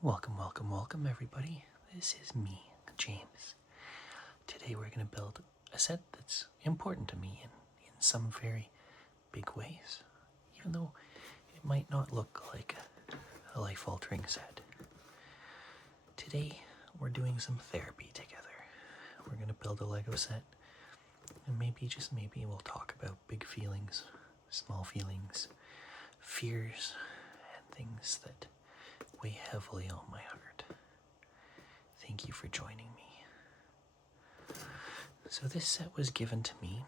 Welcome everybody. This is me, James. Today we're going to build a set that's important to me in some very big ways, even though it might not look like a life-altering set. Today we're doing some therapy together. We're going to build a Lego set, and maybe, just maybe, we'll talk about big feelings, small feelings, fears, and things that weigh heavily on my heart. Thank you for joining me. So this set was given to me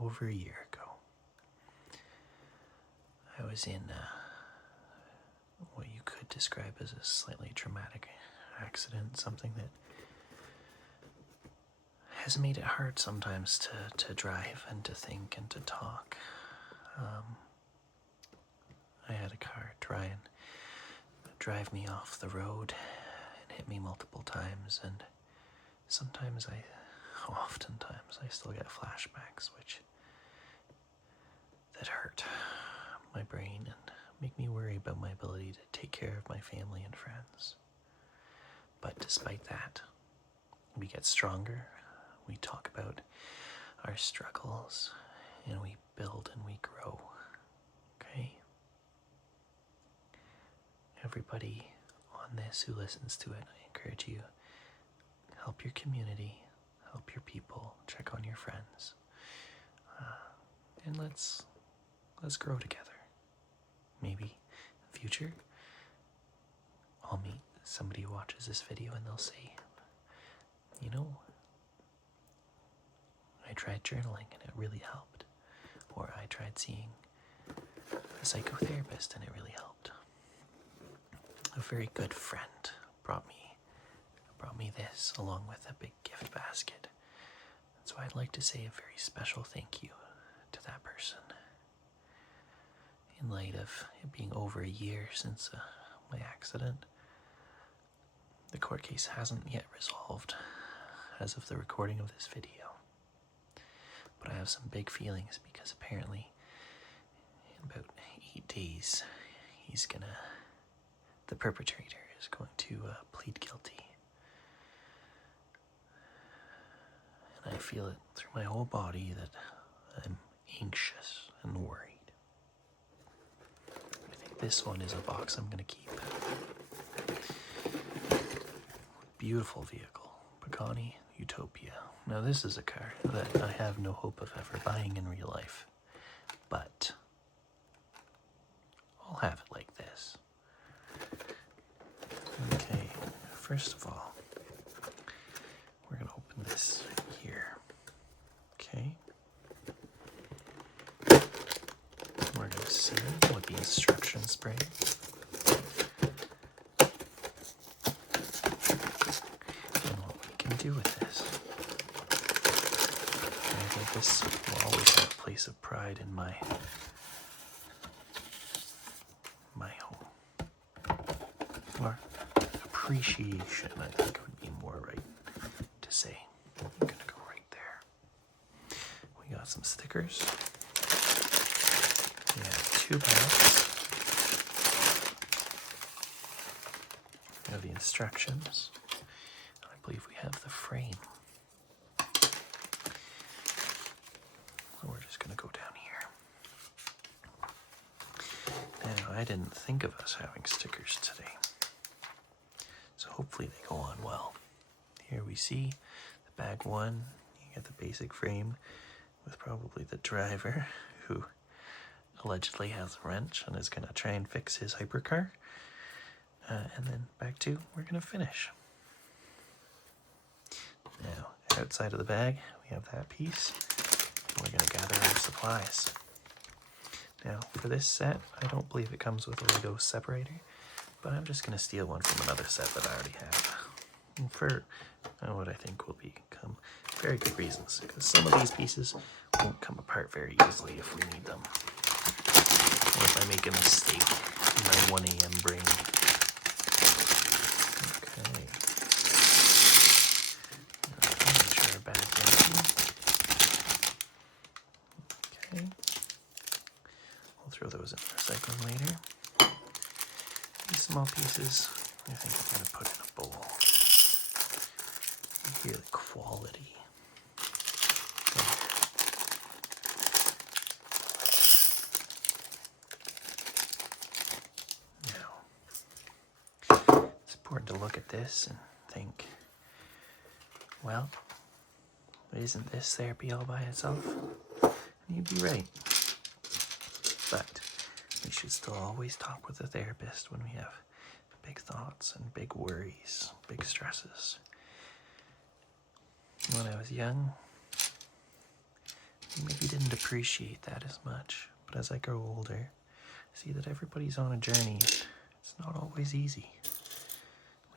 over a year ago. I was in what you could describe as a slightly traumatic accident, something that has made it hard sometimes to drive and to think and to talk. I had a car try and drive me off the road and hit me multiple times, and oftentimes I still get flashbacks that hurt my brain and make me worry about my ability to take care of my family and friends. But despite that, we get stronger, we talk about our struggles, and we build and we grow, okay? Everybody on this who listens to it, I encourage you, help your community, help your people, check on your friends, and let's grow together. Maybe in the future, I'll meet somebody who watches this video and they'll say, you know, I tried journaling and it really helped. Or I tried seeing a psychotherapist and it really helped. A very good friend brought me this along with a big gift basket. So I'd like to say a very special thank you to that person. In light of it being over a year since my accident, the court case hasn't yet resolved as of the recording of this video. But I have some big feelings because apparently in about 8 days the perpetrator is going to plead guilty. And I feel it through my whole body that I'm anxious and worried. I think this one is a box I'm going to keep. Beautiful vehicle, Pagani, Utopia. Now this is a car that I have no hope of ever buying in real life, but I'll have it like this. Okay, first of all, we're going to open this here. Okay. We're going to see what the instructions bring. And what we can do with this. And I think this will always have a place of pride in my home. Or appreciation, I think would be more right to say. I'm going to go right there. We got some stickers. We have 2 bags. We have the instructions. I believe we have the frame. So we're just going to go down here. Now, I didn't think of us having stickers today, so hopefully they go on well. Here we see the bag 1. You get the basic frame with probably the driver who allegedly has a wrench and is going to try and fix his hypercar. And then bag 2, we're going to finish. Now, outside of the bag, we have that piece. We're going to gather our supplies. Now, for this set, I don't believe it comes with a Lego separator, but I'm just going to steal one from another set that I already have. And for what I think will become very good reasons, because some of these pieces won't come apart very easily if we need them. Or if I make a mistake in my 1 a.m. brain. Okay. Make sure our bag's empty. Okay. We'll throw those in the recycling later. These small pieces, I think I'm going to put in a bowl. You hear the quality. Now, it's important to look at this and think, well, isn't this therapy all by itself? And you'd be right. But we should still always talk with a therapist when we have big thoughts and big worries, big stresses. When I was young, I maybe didn't appreciate that as much. But as I grow older, I see that everybody's on a journey. It's not always easy.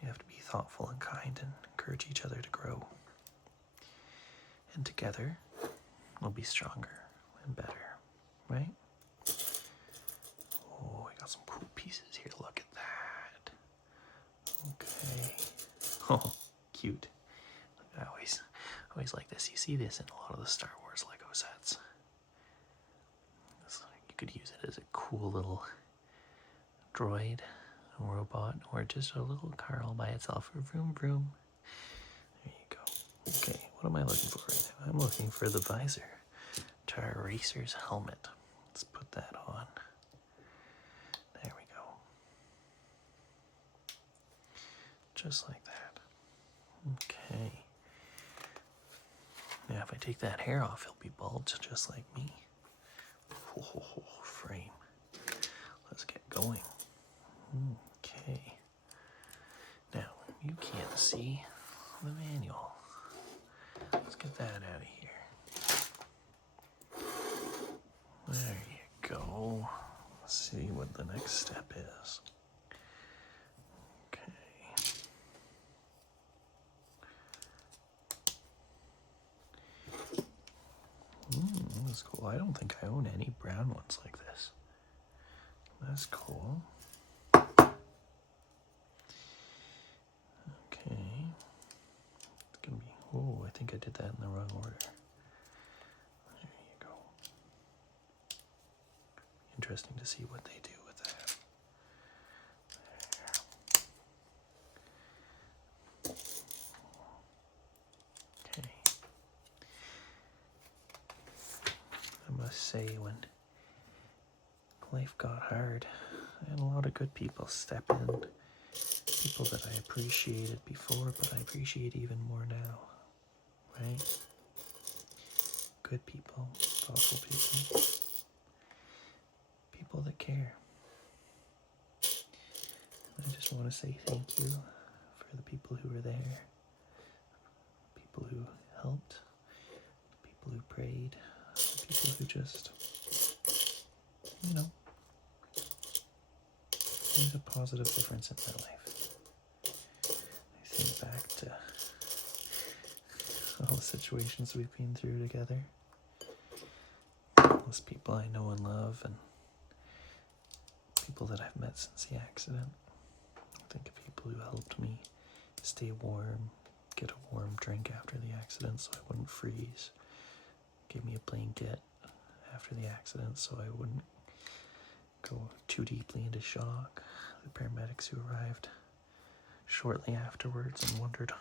We have to be thoughtful and kind and encourage each other to grow. And together, we'll be stronger and better, right? Oh, I got some cool pieces here. Look at that. Okay. Oh, cute. I always like this. You see this in a lot of the Star Wars Lego sets. You could use it as a cool little droid, a robot, or just a little car all by itself. Vroom, vroom. There you go. Okay, what am I looking for right now? I'm looking for the visor to our racer's helmet. Let's put that on. There we go. Just like that. Okay. Now if I take that hair off, he'll be bald just like me. Oh, frame. Let's get going. Okay. Now, you can't see the manual. Let's get that out of here. There you go. Let's see what the next step is. Okay. That's cool. I don't think I own any brown ones like this. That's cool. Okay. It's gonna be, oh, I think I did that in the wrong order. There you go. Interesting to see what they do with that. There. Okay. I must say, when life got hard, I had a lot of good people step in. People that I appreciated before, but I appreciate even more now. Right? Good people, thoughtful people. People that care. I just want to say thank you for the people who were there. People who helped. People who prayed. People who just, made a positive difference in my life. I think back to all the situations we've been through together. Those people I know and love, and people that I've met since the accident. I think of people who helped me stay warm, get a warm drink after the accident so I wouldn't freeze. Gave me a blanket after the accident so I wouldn't go too deeply into shock. The paramedics who arrived shortly afterwards and wondered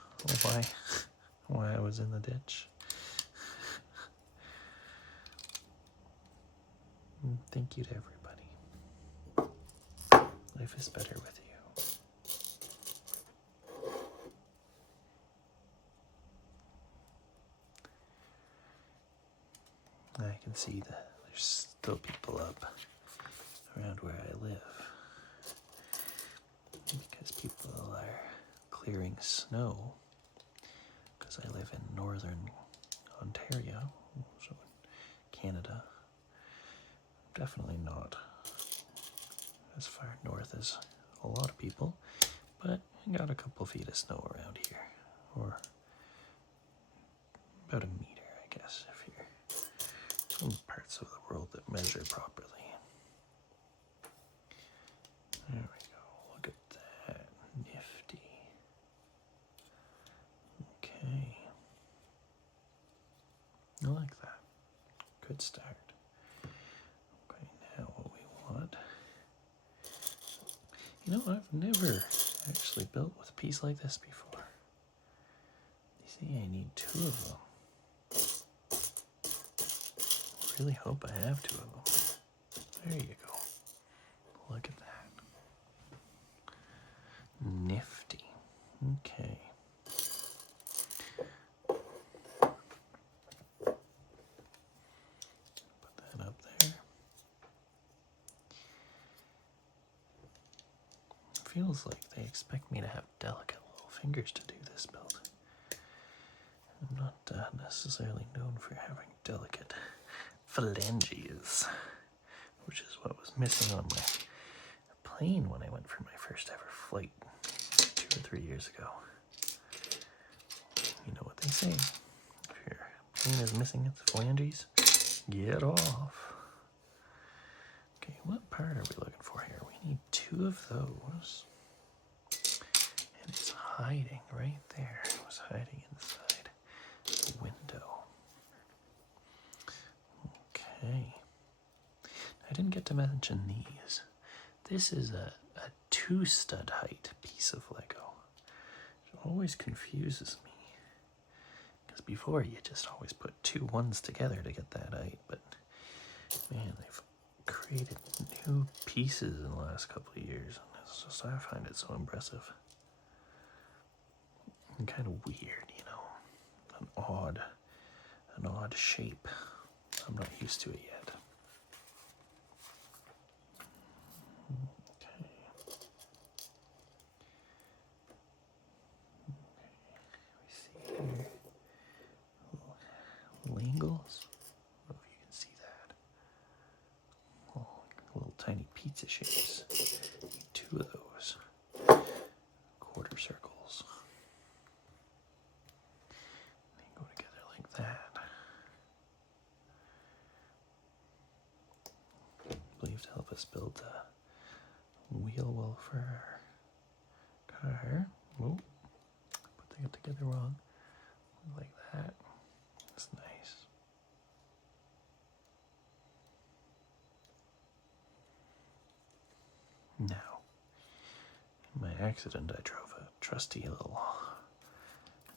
why I was in the ditch. And thank you to everybody. Life is better with you. I can see that there's still people up around where I live. Because people are clearing snow. Because I live in northern Ontario, so in Canada. Definitely not as far north as a lot of people, but I got a couple feet of snow around here, or about a meter, I guess, if you're some parts of the world that measure properly. There we go. Look at that. Nifty. Okay. I like that. Good start. Okay, now what we want You know, I've never actually built with a piece like this before. You see, I need 2 of them. I really hope I have 2 of them. There you go. Look at that. Nifty. Okay. Put that up there. Feels like they expect me to have delicate little fingers to do this build. I'm not necessarily known for having delicate phalanges, which is what was missing on my plane when I went for my first ever flight 2 or 3 years ago. You know what they say, if your plane is missing its phalanges, get off. Okay, what part are we looking for here? We need 2 of those. And it's hiding right there. It was hiding inside the window. Okay. I didn't get to mention these. This is a 2-stud height piece of Lego. It always confuses me. Because before you just always put 2 ones together to get that height, but man, they've created new pieces in the last couple of years, and it's just, I find it so impressive. And kind of weird, you know, an odd shape. I'm not used to it yet. Okay. We see here little angles. I don't know if you can see that. Little tiny pizza shapes. Need 2 of those. Quarter circles. They go together like that. I believe to help us build a wheel well for our car. Oh, put that together wrong. Like that. That's nice. Now, in my accident, I drove a trusty little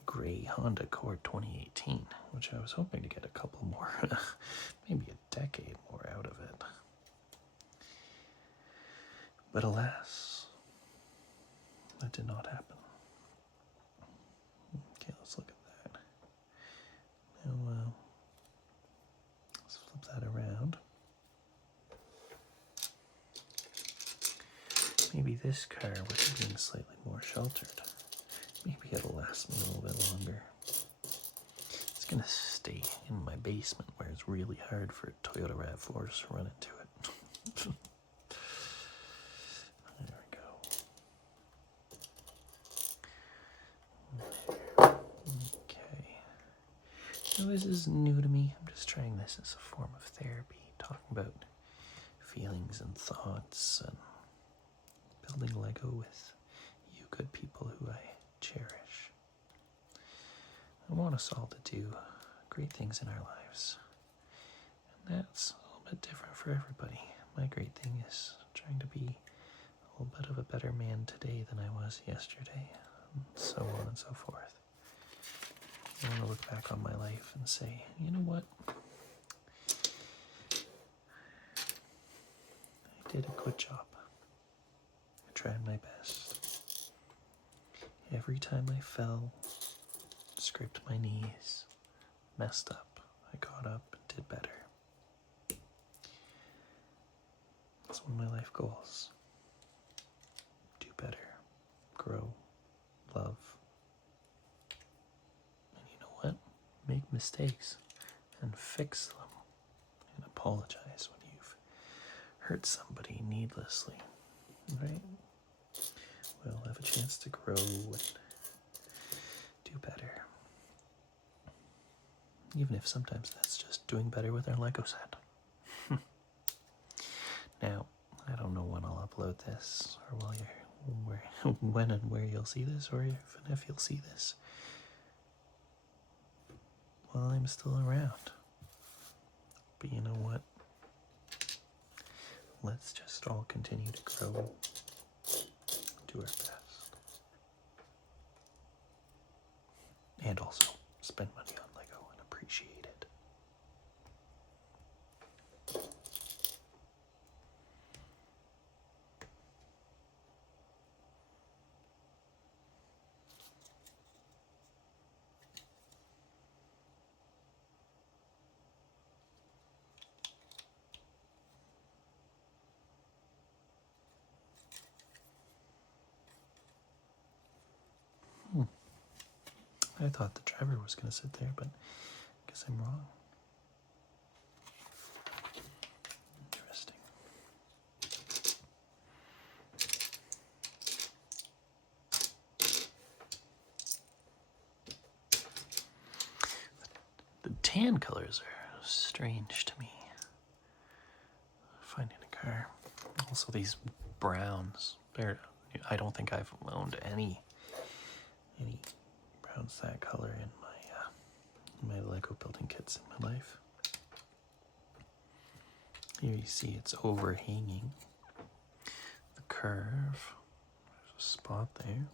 gray Honda Accord 2018, which I was hoping to get a couple more, maybe a decade more out of it. But alas, that did not happen. Okay, let's look at that. Now, let's flip that around. Maybe this car, with it being slightly more sheltered, maybe it'll last me a little bit longer. It's gonna stay in my basement where it's really hard for a Toyota RAV4 to run into it. There we go. Okay. So this is new to me. I'm just trying this as a form of therapy, talking about feelings and thoughts and building Lego with you good people who I cherish. I want us all to do great things in our lives. And that's a little bit different for everybody. My great thing is trying to be a little bit of a better man today than I was yesterday, and so on and so forth. I want to look back on my life and say, you know what? I did a good job. I tried my best. Every time I fell, scraped my knees, messed up, I got up and did better. That's one of my life goals. Do better, grow, love. And you know what? Make mistakes and fix them and apologize when you've hurt somebody needlessly, right? We'll have a chance to grow and do better. Even if sometimes that's just doing better with our Lego set. Now, I don't know when I'll upload this, or when and where you'll see this, or even if you'll see this while I'm still around. But you know what? Let's just all continue to grow do our best. And also spend money on Lego and appreciate it. I thought the driver was going to sit there, but I guess I'm wrong. Interesting. The tan colors are strange to me. Finding a car. Also these browns. I don't think I've owned any browns that color in my Lego building kits in my life. Here you see it's overhanging the curve. There's a spot there.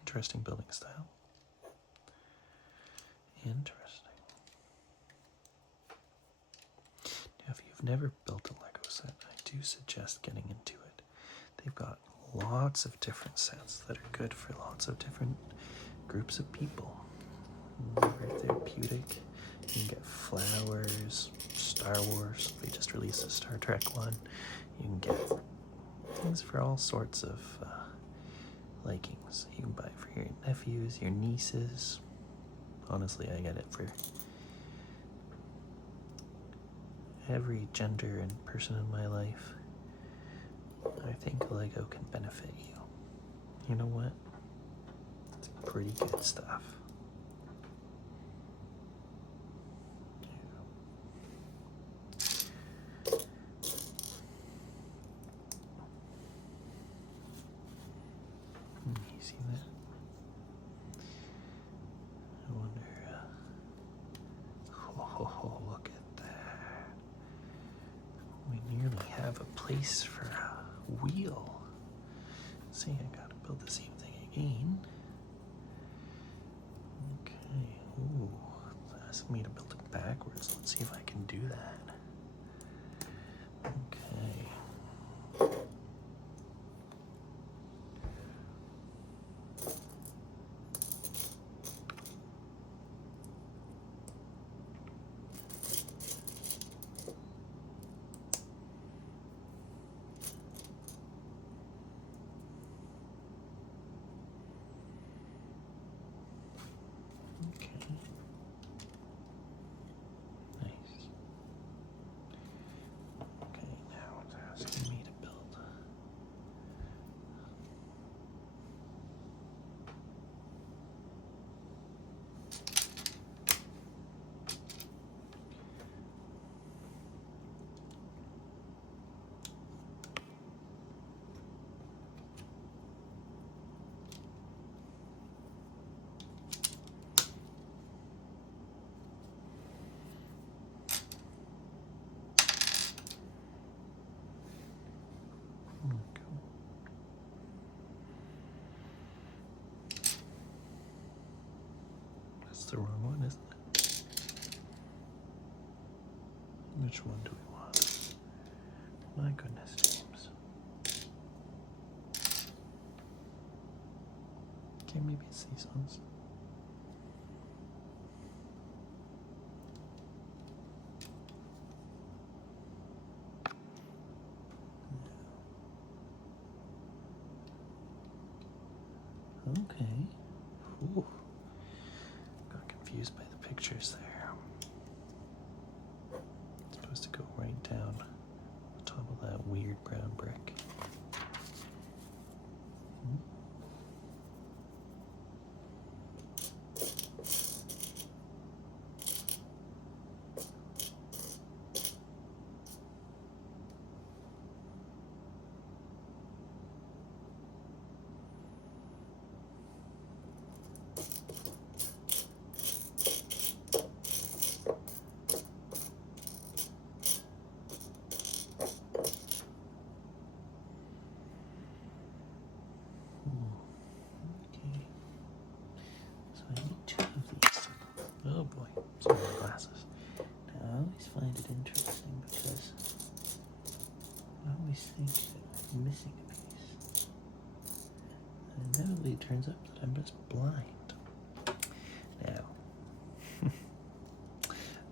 Interesting building style. Interesting. Now, if you've never built a Lego set, I do suggest getting into it. They've got lots of different sets that are good for lots of different groups of people. Very therapeutic. You can get flowers, Star Wars. They just released a Star Trek one. You can get things for all sorts of likings. You can buy it for your nephews, your nieces. Honestly, I get it for every gender and person in my life. I think Lego can benefit you. You know what? It's pretty good stuff. You see that? I wonder, oh, look at that. We nearly have a place for a wheel. See, I gotta build the same thing again. Okay, ooh, it's asking me to build it backwards. Let's see if I can do that. Okay. The wrong one, isn't it? Which one do we want? My goodness, James. Okay, maybe it's these ones. Okay. Ooh. Got confused by the pictures there. It's supposed to go right down on top of that weird brown brick. find it interesting because I always think that I'm missing a piece. And inevitably it turns out that I'm just blind. Now,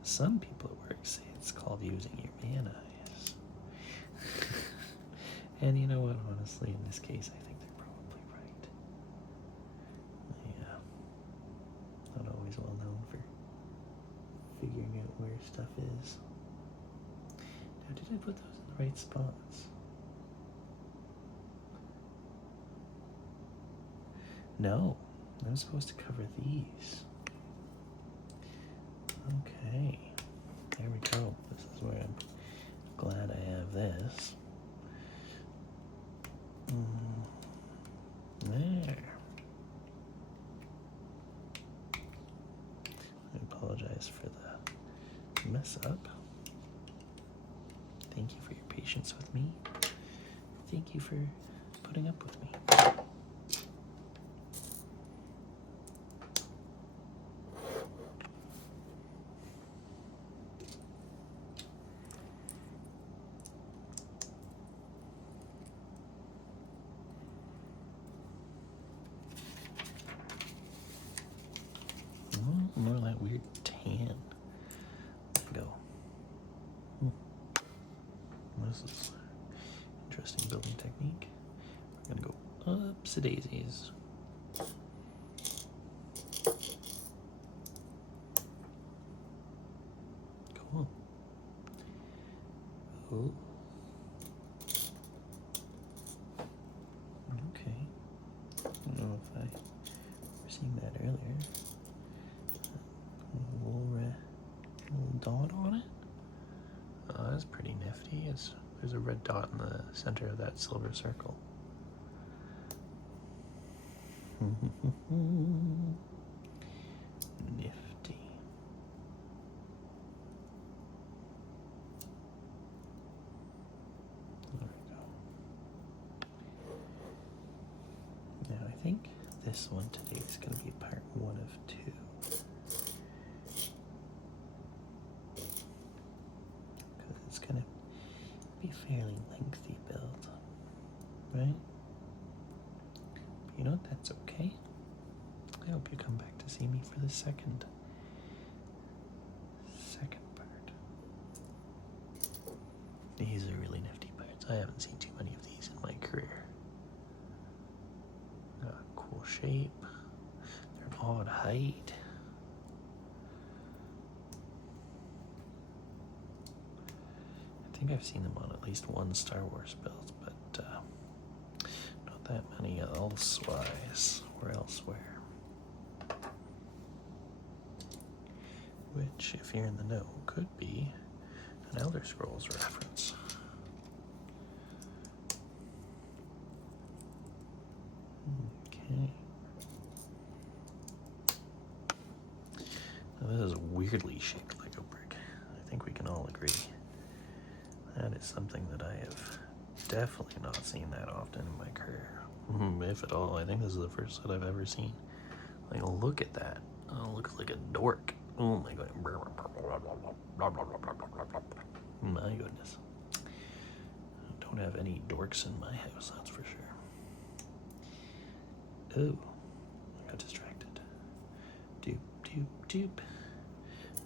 some people at work say it's called using your man eyes. And you know what, honestly, in this case, I think they're probably right. Yeah, not always well known for figuring out where stuff is. Now, did I put those in the right spots? No, I'm supposed to cover these. Okay, there we go. This is where I'm glad I have this. There. I apologize for the mess up. Thank you for your patience with me. Thank you for putting up with me. More of that weird tan. There we go. This is interesting building technique. We're gonna go upsy daisies. Cool. Oh. Okay. I don't know if I was seeing that earlier. A little dot on it. Oh, that's pretty nifty. There's a red dot in the center of that silver circle. Nifty. There we go. Now I think this one today is going to be part 1 of 2. Because it's going to be a fairly lengthy build, right? But you know what? That's okay. I hope you come back to see me for the second part. These are really nifty parts. I haven't seen too many of these in my career. Cool shape. They're an odd height. I think I've seen them on at least one Star Wars build, but not that many elsewise or elsewhere. Which, if you're in the know, could be an Elder Scrolls reference. Okay. Now this is a weirdly shaped Lego brick. I think we can all agree. That is something that I have definitely not seen that often in my career. If at all. I think this is the first that I've ever seen. Like, look at that. Oh, looks like a dork. Oh my god. My goodness. I don't have any dorks in my house, that's for sure. Oh, I got distracted. Doop, doop, doop.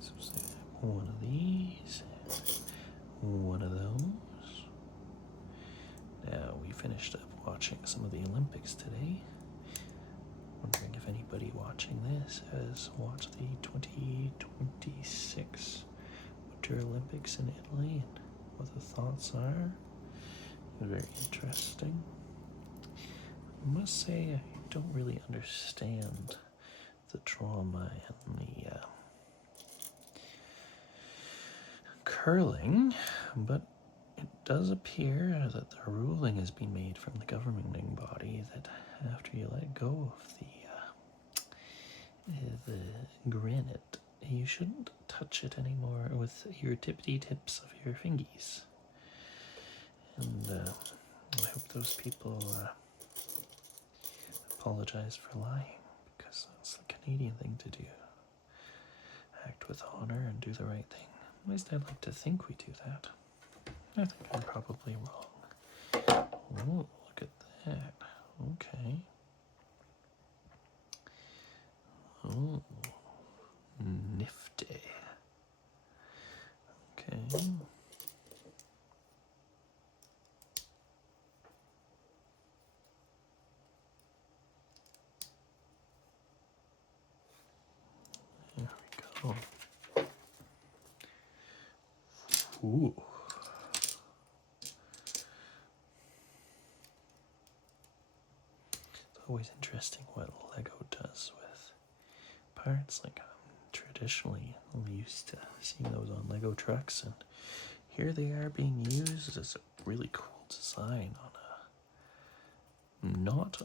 So one of these, one of those. Now, we finished up watching some of the Olympics today. Wondering if anybody watching this has watched the 2026 Winter Olympics in Italy and what the thoughts are. Very interesting. I must say I don't really understand the drama and the curling, but it does appear that the ruling has been made from the governing body that after you let go of the granite, you shouldn't touch it anymore with your tippity tips of your fingies. And I hope those people apologize for lying, because that's the Canadian thing to do. Act with honor and do the right thing. At least I'd like to think we do that. I think I'm probably wrong. Oh, look at that. Okay. Oh, nifty. Okay. There we go. Ooh. It's always interesting what Lego does with parts. Like, I'm traditionally used to seeing those on Lego trucks, and here they are being used as a really cool design on a not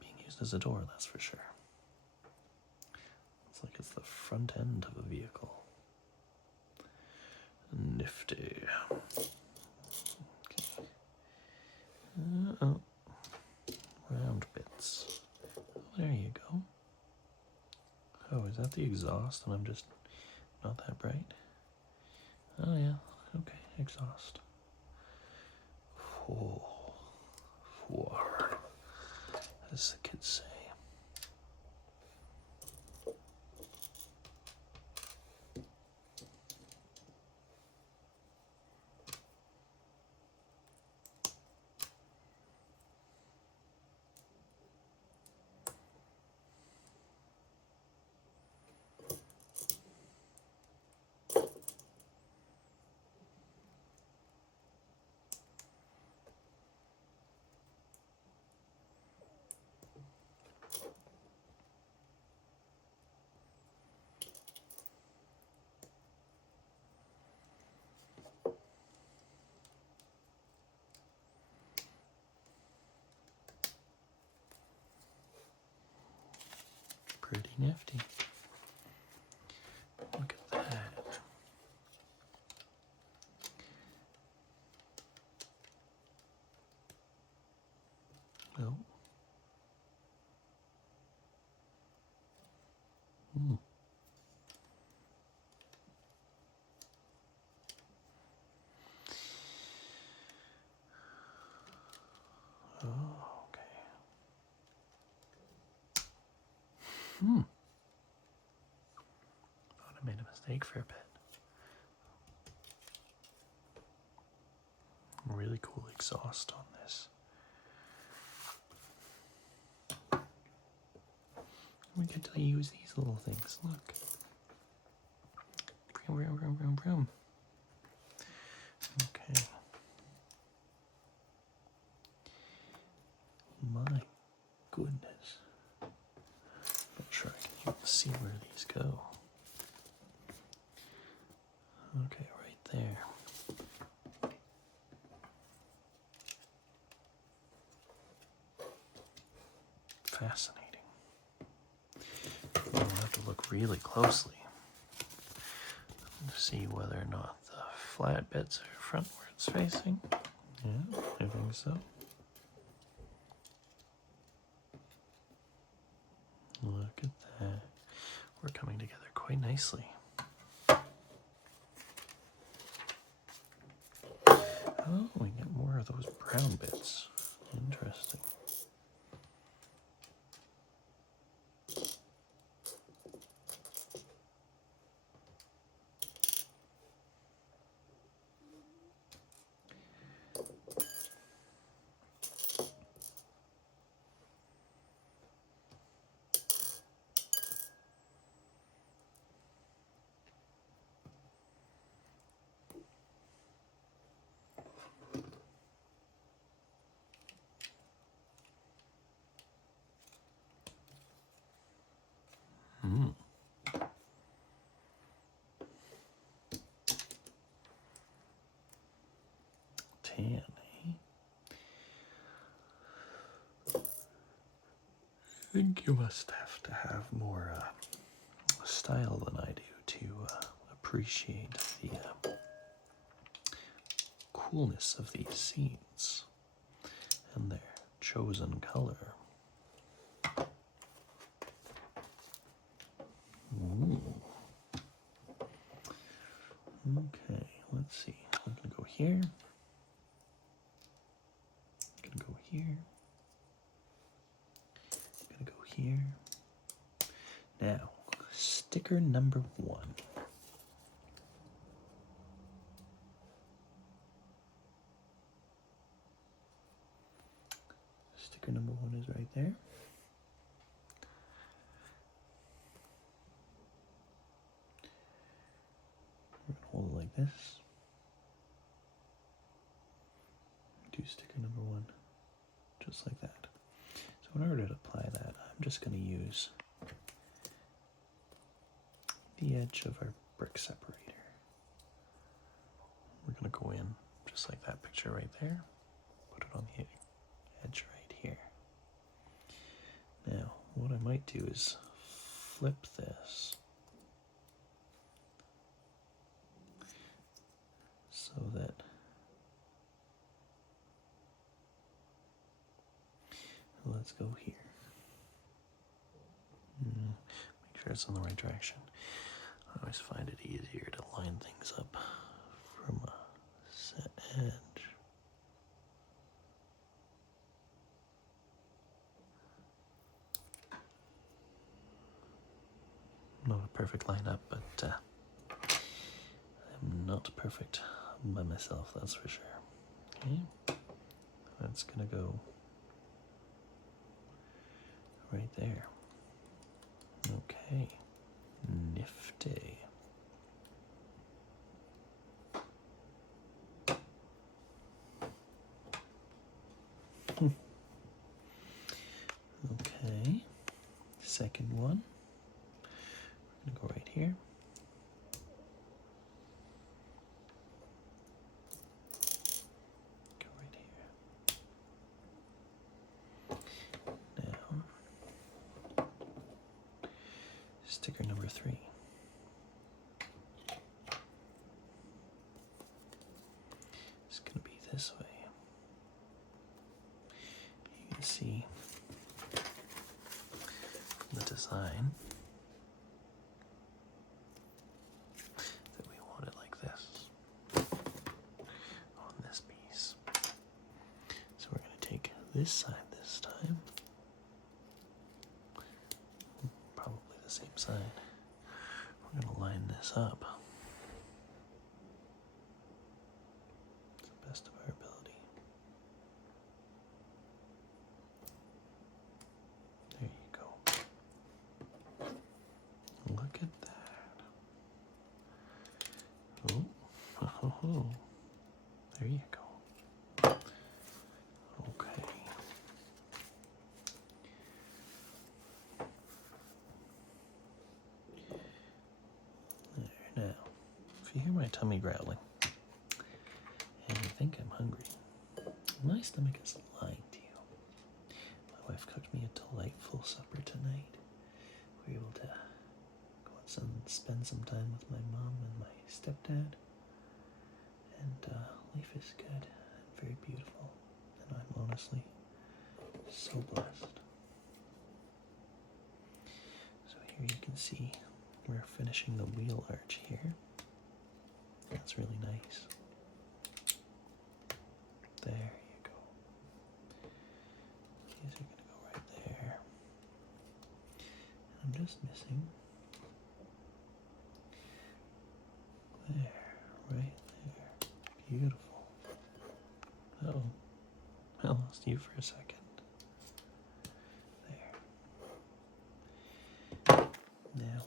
being used as a door, that's for sure. It's like it's the front end of a vehicle. Nifty. Okay. Oh, round bits. Oh, there you go. Oh, is that the exhaust and I'm just not that bright? Oh yeah, okay, exhaust. Oh, as the kids say. Pretty nifty. Look at that. Oh. Mm. Oh, okay. Thought I made a mistake for a bit. Really cool exhaust on this. We get to use these little things. Look. Vroom, vroom, vroom, vroom, vroom. Okay. My goodness. Not sure I can even see where these go. Okay, right there. Fascinating. We'll have to look really closely to see whether or not the flat bits are frontwards facing. Yeah, I think so. Look at that. We're coming together quite nicely. Oh, we get more of those brown bits. Interesting. Tan, eh? I think you must have to have more style than I do to appreciate the coolness of these scenes and their chosen color. Ooh. here. Gonna go here. Now, sticker number 1. Sticker number 1 is right there. We're gonna hold it like this. Do sticker number 1, just like that. So in order to apply that, I'm just gonna use the edge of our brick separator. We're gonna go in just like that picture right there, put it on the edge right here. Now, what I might do is flip this so that let's go here. Make sure it's in the right direction. I always find it easier to line things up from a set edge. Not a perfect lineup, but I'm not perfect by myself, that's for sure. Okay, that's gonna go right there. Okay, nifty. Okay, second one. We're gonna go right here. Go right here. Now, sticker number 3. It's gonna be this way. You can see the design that we want it like this on this piece. So we're going to take this side this time, probably the same side. We're going to line this up to the best of our ability. There you go. Look at that. Oh, there you go. Okay. There, now, if you hear my tummy growling, and you think I'm hungry, my stomach is lying to you. My wife cooked me a delightful supper tonight. We were able to go and spend some time with my mom and my stepdad. And life is good and very beautiful. And I'm honestly so blessed. So here you can see we're finishing the wheel arch here. That's really nice. There you go. These are going to go right there. And I'm just missing there, right there. Beautiful. Uh-oh. I lost you for a second. There. Now,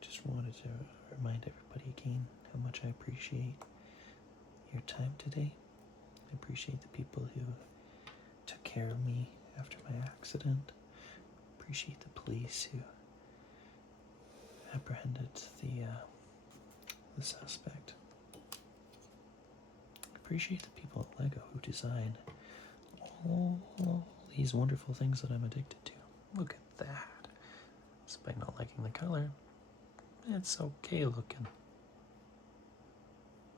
just wanted to remind everybody again how much I appreciate your time today. I appreciate the people who took care of me after my accident. I appreciate the police who apprehended the suspect. I appreciate the people at LEGO who designed all these wonderful things that I'm addicted to. Look at that. Despite not liking the color, it's okay looking.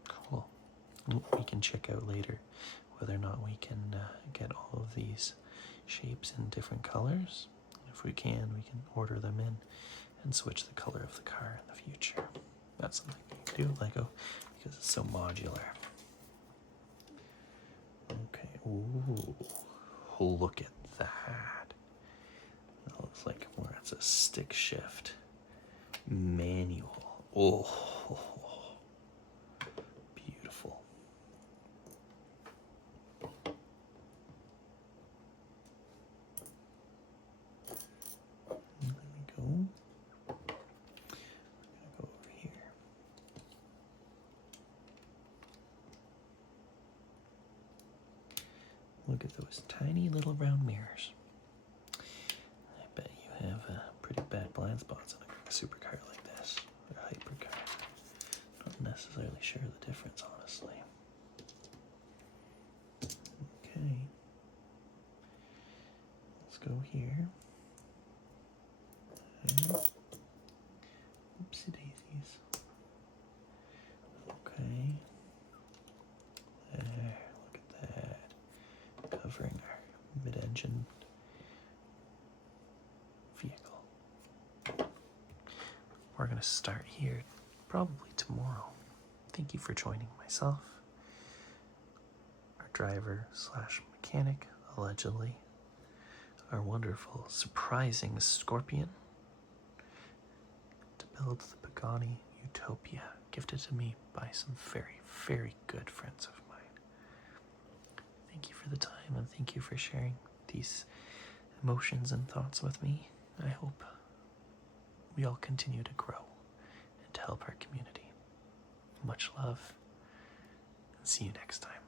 Cool. We can check out later whether or not we can get all of these shapes in different colors. If we can order them in and switch the color of the car in the future. That's something we can do with LEGO because it's so modular. Ooh, look at that. That looks like more, it's a stick shift. Manual. Oh, beautiful. There we go. We're gonna go over here. Look at those tiny little round mirrors. I bet you have pretty bad blind spots on a supercar like this, or a hypercar. Not necessarily sure the difference, honestly. Okay. Let's go here. Okay. Oopsie daisies. Okay. There, look at that. Covering our mid-engine vehicle. We're going to start here probably tomorrow. Thank you for joining myself, our driver slash mechanic, allegedly, our wonderful, surprising Scorpion, to build the Pagani Utopia, gifted to me by some very, very good friends of mine. Thank you for the time, and thank you for sharing these emotions and thoughts with me. I hope we all continue to grow and to help our community. Much love, and see you next time.